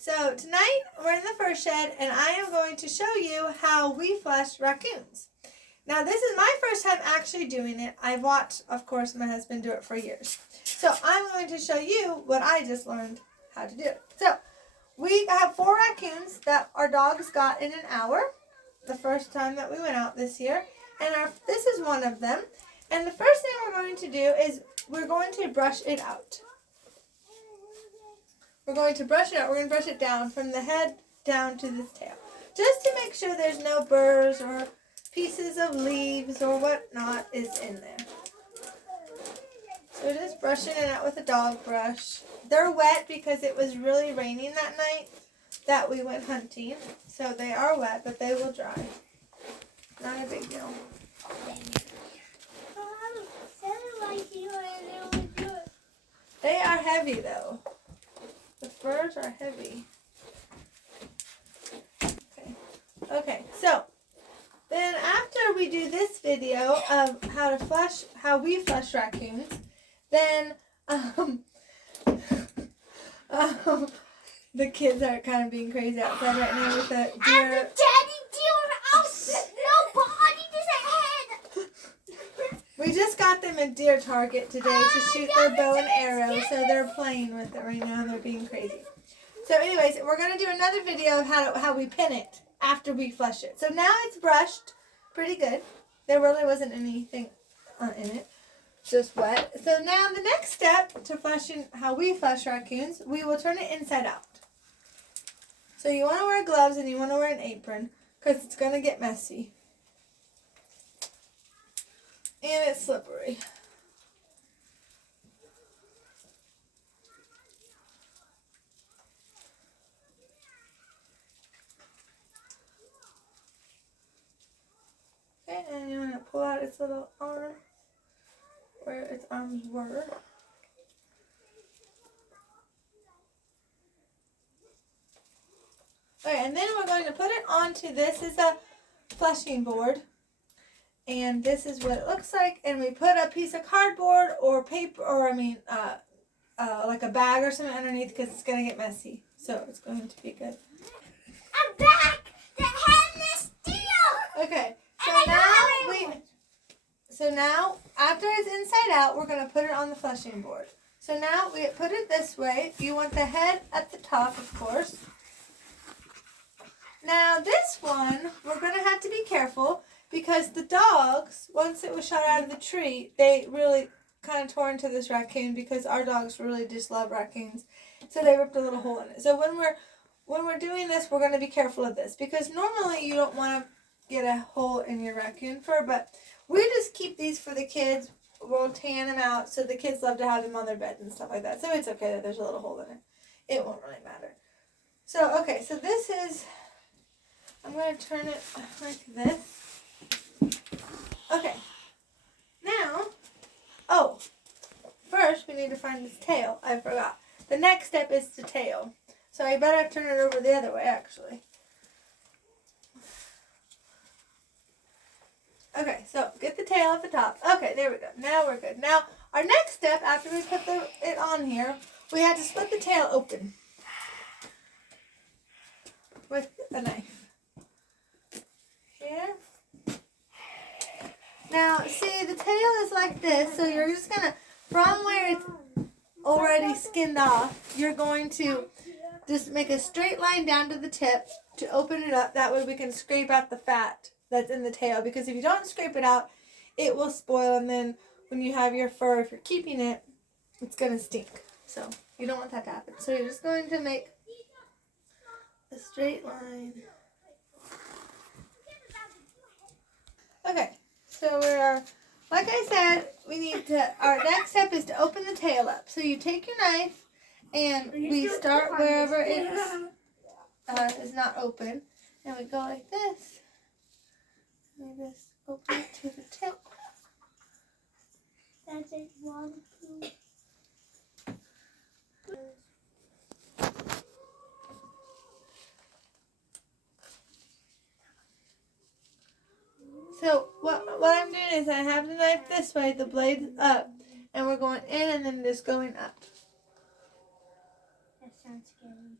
So tonight we're in the fur shed and I am going to show you how we flush raccoons. Now this is my first time actually doing it. I've watched, of course, my husband do it for years. So I'm going to show you what I just learned how to do. So we have 4 raccoons that our dogs got in an hour, the first time that we went out this year. And this is one of them. And the first thing we're going to do is we're going to brush it out. We're going to brush it out. We're going to brush it down from the head down to the tail. Just to make sure there's no burrs or pieces of leaves or whatnot is in there. So just brushing it out with a dog brush. They're wet because it was really raining that night that we went hunting. So they are wet, but they will dry. Not a big deal. They are heavy though. The furs are heavy. Okay, so then after we do this video of how we flush raccoons, then the kids are kind of being crazy outside right now with the deer. I'm the daddy deer out. Nobody does head. We just got them a deer target today to shoot their bow and arrow, so they're playing with it right now and they're being crazy. So anyways, we're going to do another video of how we pin it after we flush it. So now it's brushed pretty good. There really wasn't anything in it, just wet. So now the next step to flushing how we flush raccoons, we will turn it inside out. So you want to wear gloves and you want to wear an apron because it's going to get messy. And it's slippery. Okay, and you're going to pull out its little arm, where its arms were. Okay, and then we're going to put it onto, this is a flushing board. And this is what it looks like. And we put a piece of cardboard or paper, or like a bag or something underneath because it's going to get messy. So it's going to be good. I'm back. The headless deer. Okay. So now after it's inside out, we're going to put it on the flushing board. So now we put it this way. You want the head at the top, of course. Now this one, we're going to have to be careful because the dogs, once it was shot out of the tree, they really kind of tore into this raccoon because our dogs really just love raccoons. So they ripped a little hole in it. So when we're doing this, we're going to be careful of this because normally you don't want to get a hole in your raccoon fur, but we just keep these for the kids. We'll tan them out, so the kids love to have them on their bed and stuff like that. So it's okay that there's a little hole in it. It won't really matter. So, okay, so this is, I'm going to turn it like this. Okay. Now, first we need to find this tail. I forgot. The next step is the tail. So I better turn it over the other way, actually. Okay, so get the tail at the top. Okay, there we go. Now we're good. Now, our next step, after we put it on here, we have to split the tail open with a knife. Here. Now, see, the tail is like this, so you're just going to, from where it's already skinned off, you're going to just make a straight line down to the tip to open it up. That way we can scrape out the fat that's in the tail, because if you don't scrape it out, it will spoil, and then when you have your fur, if you're keeping it, it's going to stink. So you don't want that to happen. So you're just going to make a straight line. Okay, so we're, like I said, our next step is to open the tail up. So you take your knife and we start wherever it is not open, and we go like this. We just open it to the tip. That's it. 1, 2. So what I'm doing is I have the knife this way, the blade up, and we're going in and then just going up. That sounds scary.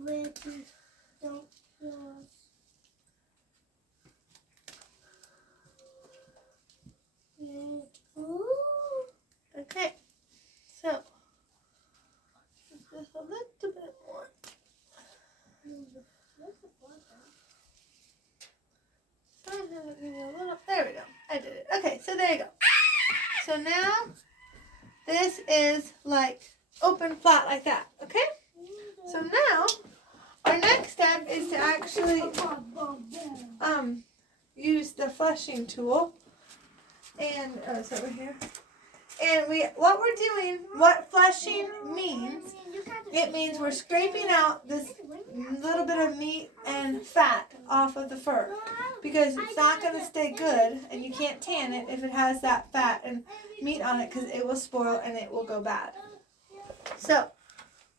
Ricky, don't kill us. Ooh. Okay, so just a little bit more. So I'm gonna give you a little. There we go. I did it. Okay, so there you go. So now this is like open flat like that. Okay. So now our next step is to actually use the flushing tool, and it's over here. And what flushing means, it means we're scraping out this little bit of meat and fat off of the fur, because it's not going to stay good, and you can't tan it if it has that fat and meat on it, because it will spoil and it will go bad. So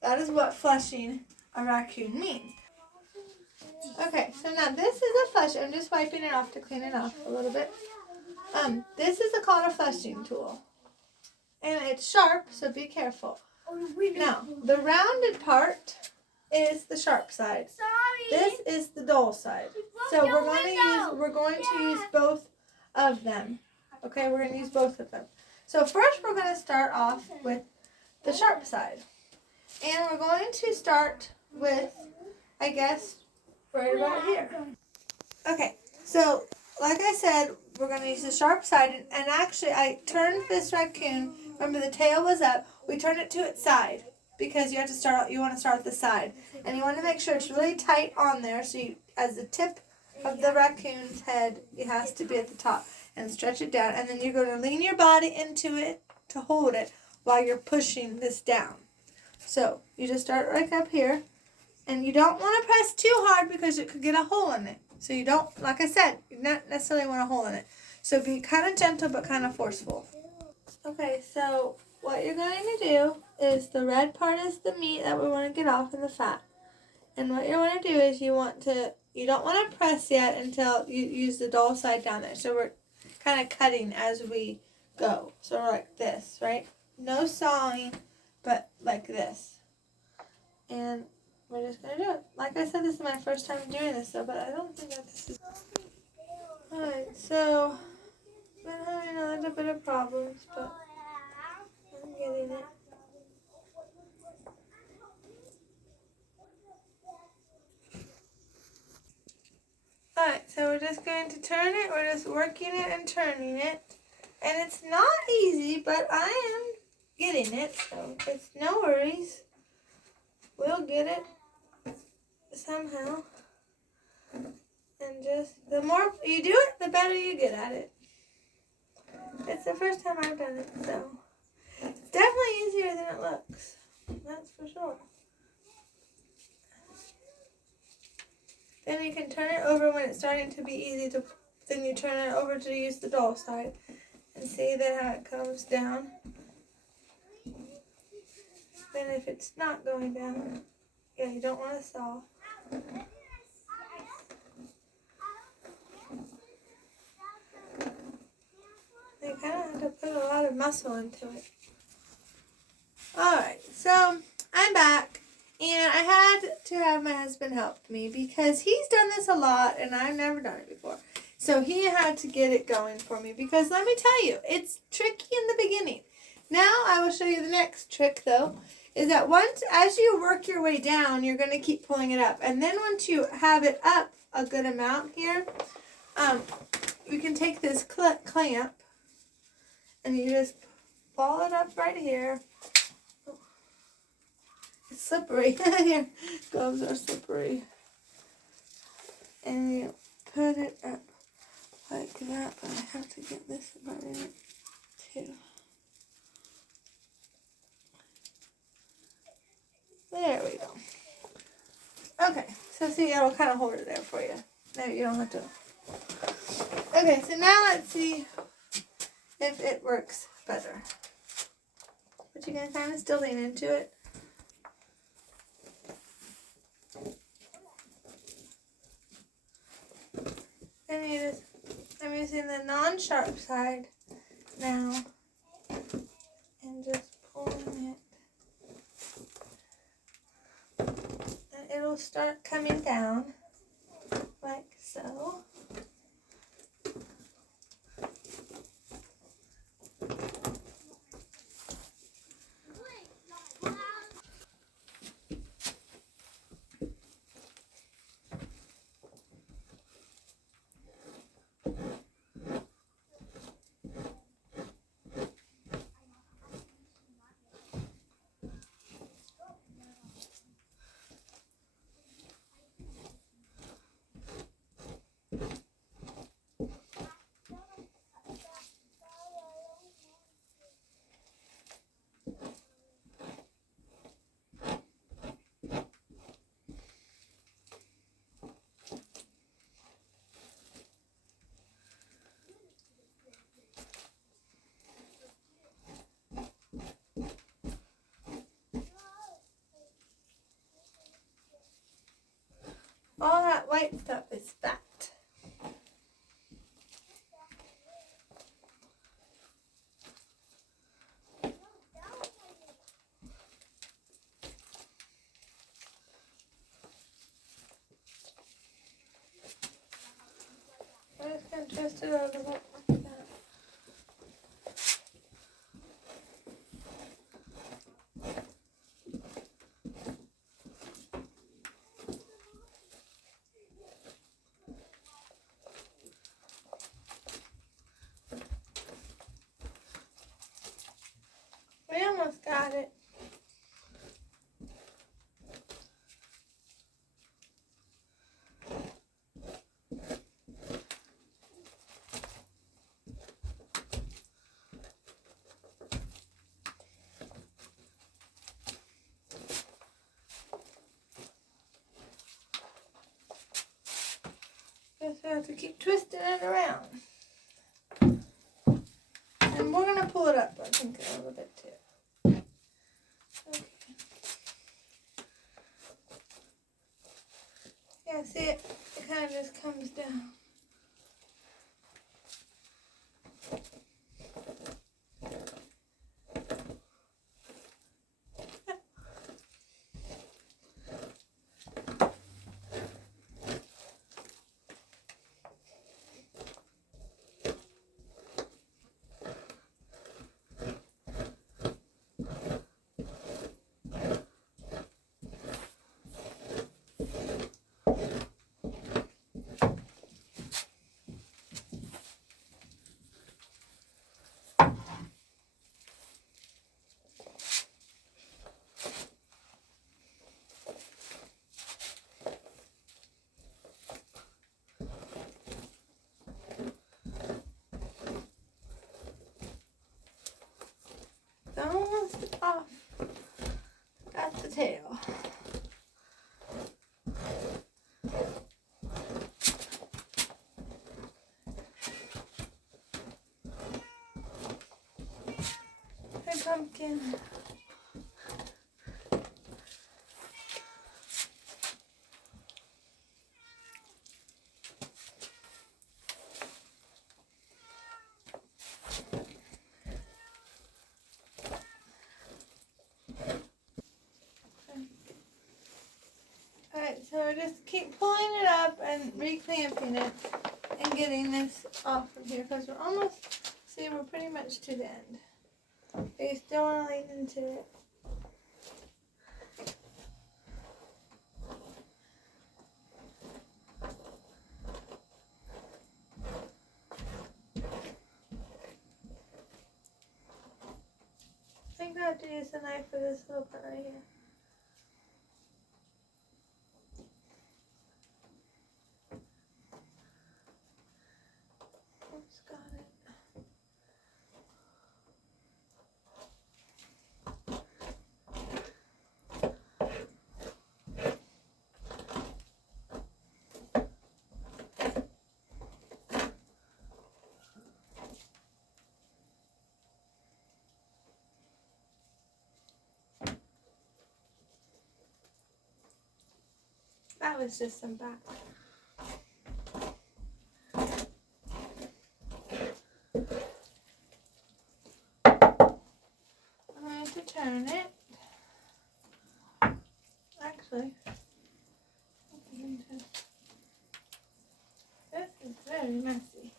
that is what flushing a raccoon means. Okay, so now this is a flush. I'm just wiping it off to clean it off a little bit. This is called a flushing tool. And it's sharp, so be careful. Now, the rounded part is the sharp side. This is the dull side. So we're going to use both of them. Okay, we're going to use both of them. So first we're going to start off with the sharp side. And we're going to start with, I guess, right about here. Okay, so like I said, we're going to use the sharp side. And actually, I turned this raccoon. Remember, the tail was up. We turned it to its side because you want to start at the side. And you want to make sure it's really tight on there. So as the tip of the raccoon's head, it has to be at the top. And stretch it down. And then you're going to lean your body into it to hold it while you're pushing this down. So you just start right up here. And you don't want to press too hard because it could get a hole in it. So you don't, like I said, you don't necessarily want a hole in it. So be kind of gentle but kind of forceful. Okay, so what you're going to do is the red part is the meat that we want to get off and the fat. And what you want to do is you don't want to press yet until you use the dull side down there. So we're kind of cutting as we go. So like this, right? No sawing, but like this. And we're just going to do it. Like I said, this is my first time doing this, though, but I don't think that this is... Alright, so I've been having a little bit of problems, but I'm getting it. Alright, so we're just going to turn it. We're just working it and turning it. And it's not easy, but I am getting it, so it's no worries. We'll get it somehow. And just, the more you do it, the better you get at it. It's the first time I've done it, so it's definitely easier than it looks. That's for sure. Then you can turn it over when it's starting to be easy to, then you turn it over to use the dull side. And see that how it comes down. Then if it's not going down, yeah, you don't want to saw. You kind of have to put a lot of muscle into it. Alright, so I'm back. And I had to have my husband help me because he's done this a lot and I've never done it before. So he had to get it going for me because let me tell you, it's tricky in the beginning. Now I will show you the next trick though, is that as you work your way down, you're going to keep pulling it up. And then once you have it up a good amount here, you can take this clamp and you just ball it up right here. It's slippery. Your gloves are slippery. And you put it up like that, but I have to get this part in it too. There we go. Okay, so see, it'll kind of hold it there for you. No, you don't have to. Okay, so now let's see if it works better. But you can kind of still lean into it. And I'm using the non-sharp side now and just pulling it it'll start coming down like so. All that white stuff is fat. I'm just going to twist it a little bit like that. We almost got it. Just have to keep twisting it around. And we're going to pull it up, I think, a little bit too. Okay. Yeah, see it? It kind of just comes down. Almost off. Got the tail. Hey, pumpkin. Alright, so we're just keep pulling it up and reclamping it and getting this off from here because we're almost, see, we're pretty much to the end. But you still want to lean into it. I think I have to use the knife for this little part right here. Oops, got it. That was just some back. I'm going to turn it. Actually, very messy.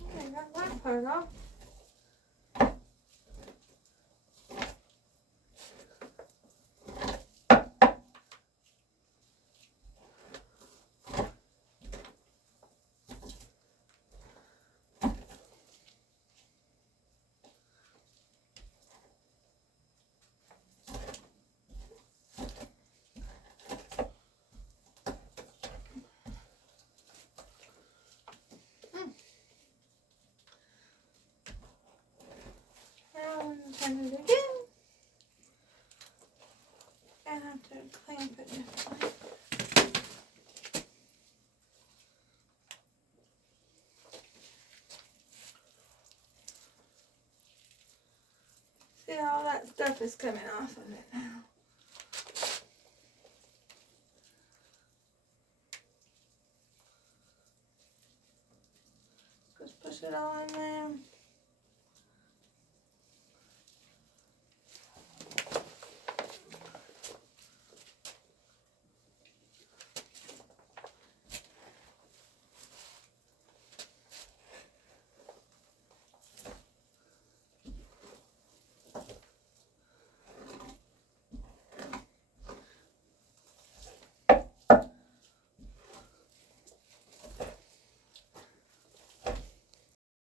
Okay, got that part off. Turn it again. And I have to clamp it differently. See, all that stuff is coming off of it now. Just push it all in there.